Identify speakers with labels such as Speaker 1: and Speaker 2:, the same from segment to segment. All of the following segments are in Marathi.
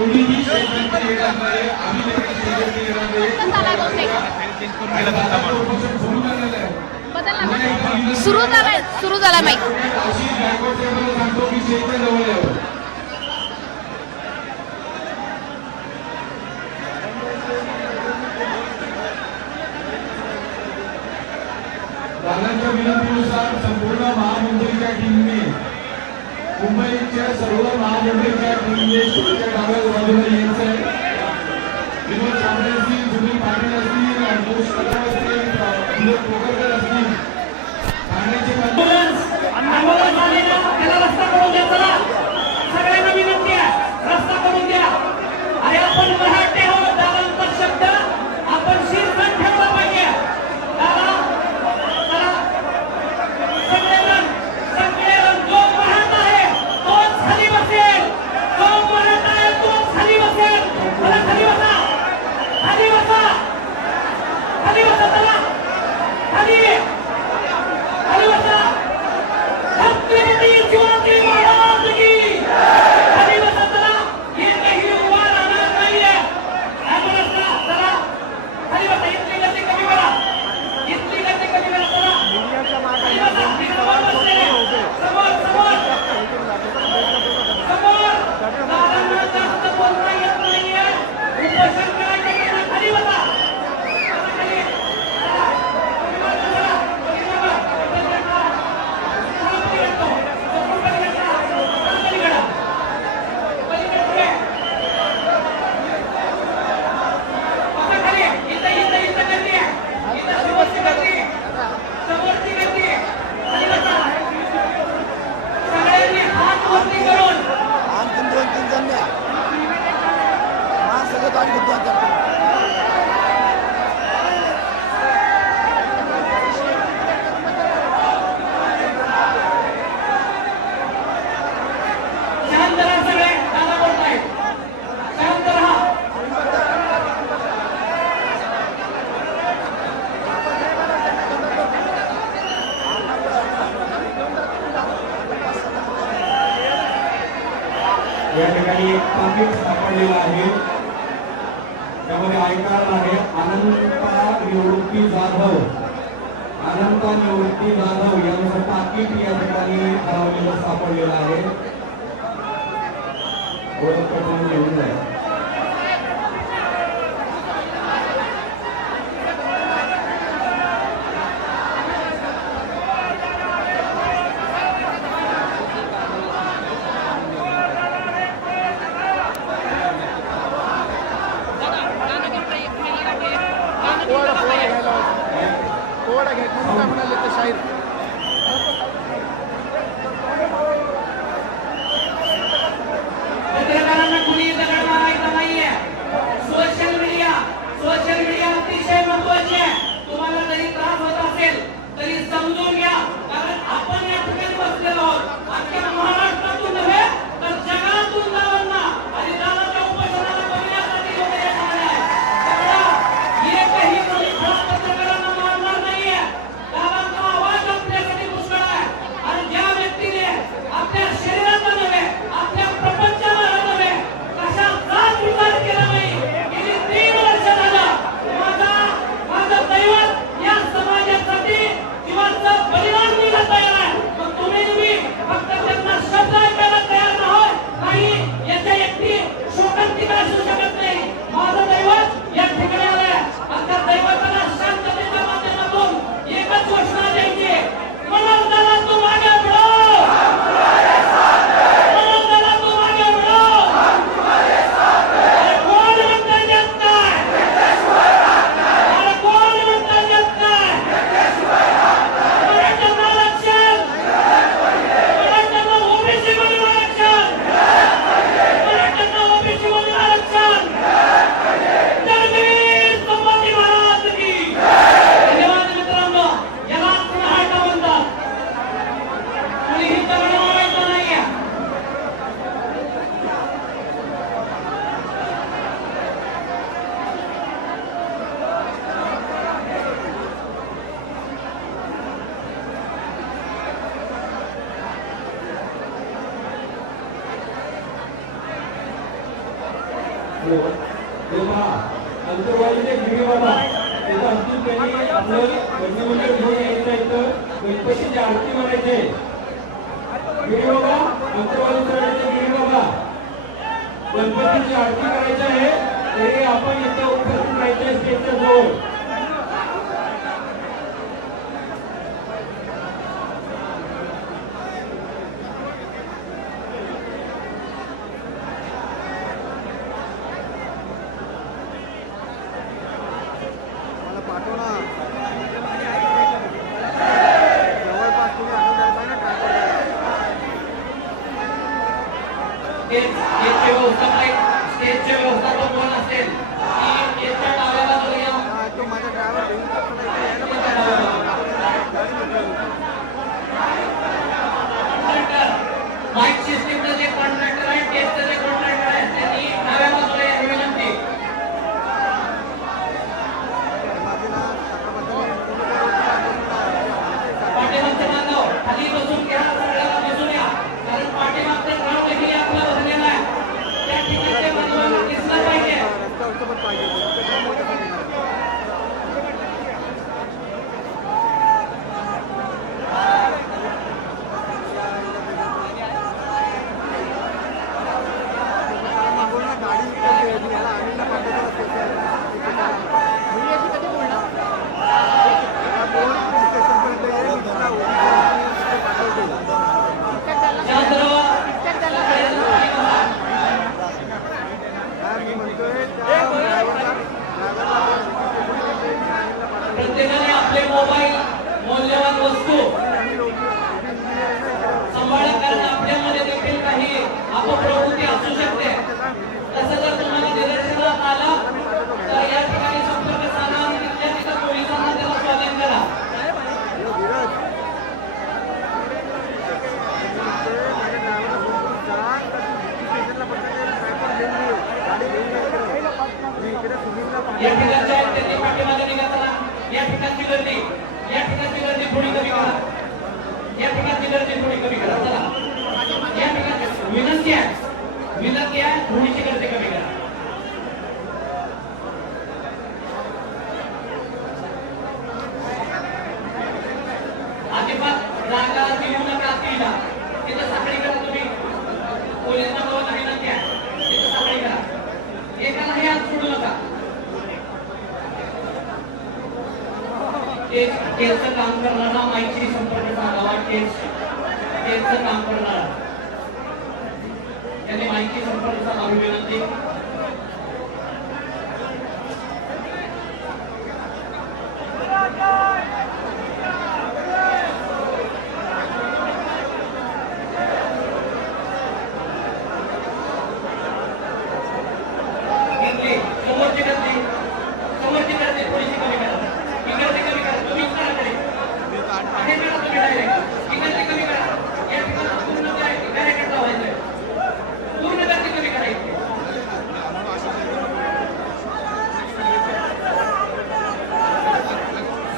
Speaker 1: कोणीही शेतकरी सुरू झाला
Speaker 2: सुरू झाला माईक
Speaker 1: सांगतो विनंतीनुसार संपूर्ण महामंडळीच्या टीमने मुंबईच्या सर्व महामंडळीच्या टीमने
Speaker 3: मुझे
Speaker 1: ये
Speaker 3: से मुझे सामने से मुझे पार्टी से और मुझे 俺の心によるなよ。आपण इथं उपस्थित राहायचं स्टेजच्या जवळ.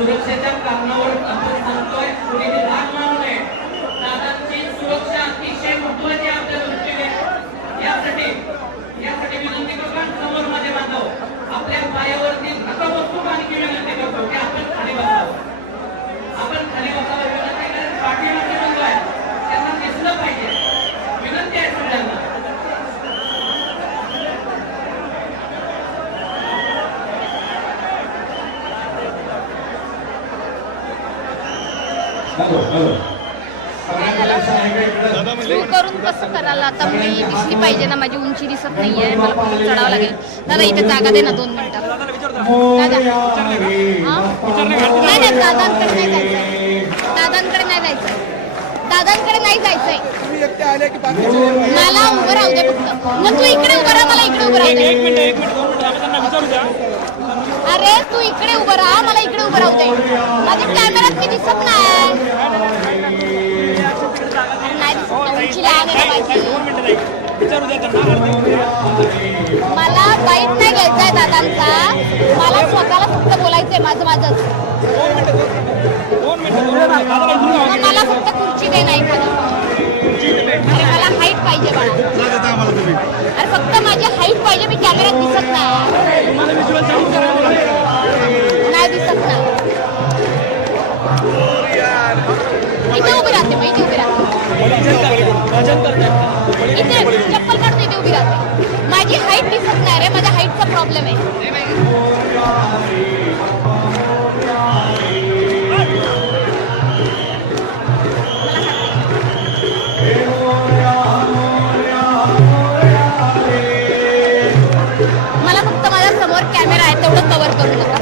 Speaker 1: सुरक्षेच्या कारणावर आपण सांगतोय कुणीही
Speaker 2: करून कसं करायला? आता मी दिसली पाहिजे ना माझी उंची दिसत नाहीये मला कुठून चढावं लागेल. दादा इथे जागा दे ना दोन मिनिटं. दादा. नाही दादांकडे नाही जायचं दादांकडे नाही जायचं दादांकडे नाही जायचंय. मला उभं राहू दे फक्त. मग तू इकडे उभं राहा मला इकडे उभं राहू. दे अरे तू इकडे उभं राहा मला इकडे उभं राहू दे माझ्या कॅमेरात मी दिसत नाही मला बाईट नाही घ्यायचा आहे दादांचा मला स्वतःला फक्त बोलायचंय माझं माझंच मला फक्त खुर्ची दे नाही अरे मला हाईट पाहिजे मला अरे फक्त
Speaker 1: माझी हाईट पाहिजे मी कॅमेऱ्यात दिसत नाही. नाही दिसत ना. इथे उभी राहते मी इथे उभी राहते. इथे चप्पल काढते इथे उभी राहते. माझी हाईट दिसत नाही रे माझ्या हाईटचा प्रॉब्लेम आहे. Thank you.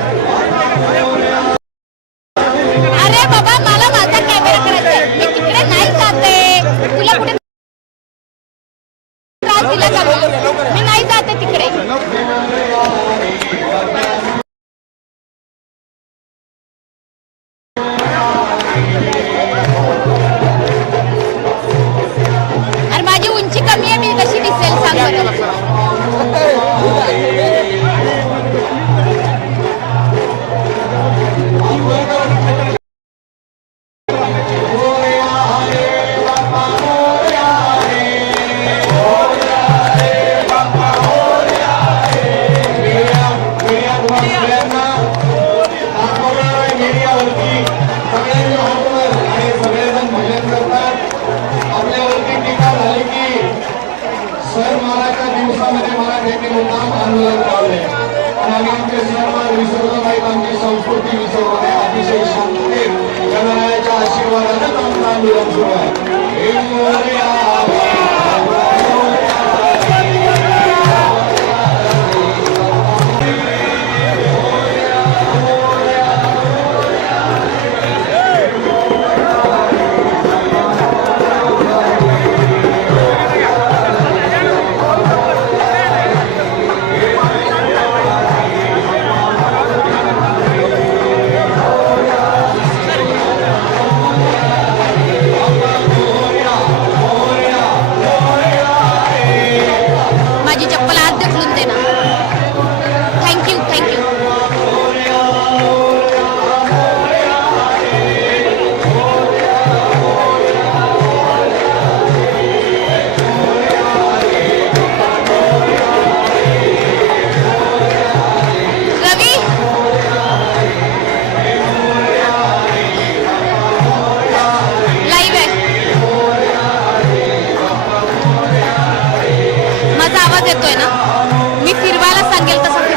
Speaker 1: आवाज येतोय ना? मी
Speaker 2: फिरवायला सांगेल तसं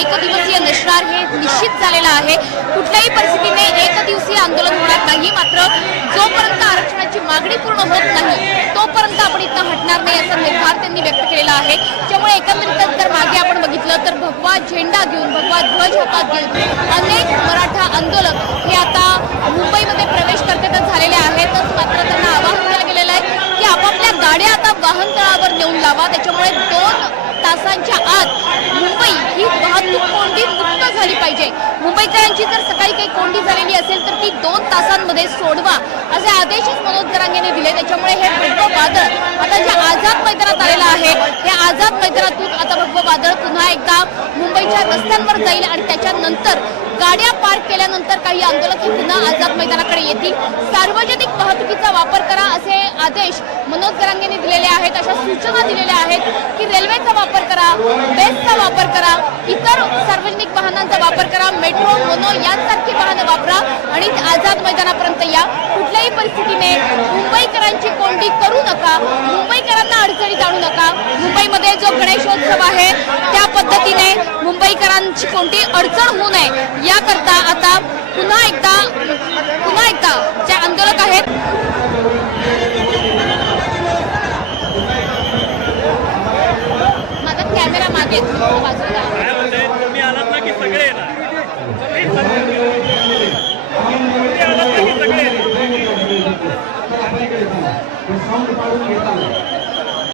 Speaker 2: एकदिवसीय एक दिवसीय नसणार हे निश्चित झालेलं आहे. कुठल्याही परिस्थितीने एक दिवसीय आंदोलन होणार नाही. मात्र जोपर्यंत आरक्षणाची मागणी पूर्ण होत नाही तोपर्यंत आपण इथं हटणार नाही असा निर्धार त्यांनी व्यक्त केलेला आहे. त्यामुळे एकंदरीतच जर मागे आपण बघितलं तर भगवा झेंडा घेऊन भगवा ध्वज हातात घेऊन अनेक मराठा आंदोलक हे आता मुंबईमध्ये प्रवेश करतात झालेले आहेतच मात्र त्यांना आवाहन केलं गेलेलं आहे की आपापल्या गाड्या आता वाहनतळावर नेऊन लावा. त्याच्यामुळे दोन तासांच्या आत मुंबई ही वाहतूक कोंडी मुक्त झाली पाहिजे. मुंबईकरांची जर सकाळी काही कोंडी झालेली असेल तर ती दोन तासांमध्ये सोडवा असे आदेशच मनोज जरांगेने दिले. त्याच्यामुळे हे भगवं वादळ आता जे आझाद मैदानात आलेलं आहे हे आझाद मैदानातून आता भगवं वादळ पुन्हा एकदा मुंबईच्या रस्त्यांवर जाईल आणि त्याच्यानंतर गाड्या पार्क केल्यानंतर काही आंदोलक हे पुन्हा आझाद मैदानाकडे येतील. सार्वजनिक आदेश मनोज जरांगेने दिलेले आहेत अशा सूचना दिलेल्या आहेत की रेल्वेचा वापर करा बेसचा वापर करा इतर सार्वजनिक वाहनांचा वापर करा मेट्रो मोनो यांसारखी वाहनं वापरा आणि आझाद मैदानापर्यंत या. कुठल्याही परिस्थितीने मुंबईकरांची कोंडी करू नका मुंबईकरांना अडचणीत आणू नका. मुंबईमध्ये जो गणेशोत्सव आहे त्या पद्धतीने मुंबईकरांची कोणती अडचण होऊ नये. याकरता आता पुन्हा एकदा पुन्हा एकदा जे आंदोलक आहेत माझा कॅमेरा मागे थोडं बाजूला
Speaker 4: काय म्हणते? तुम्ही आलात ना की सगळे येणार? तुम्ही सगळे- आलात ना की सगळे येणार?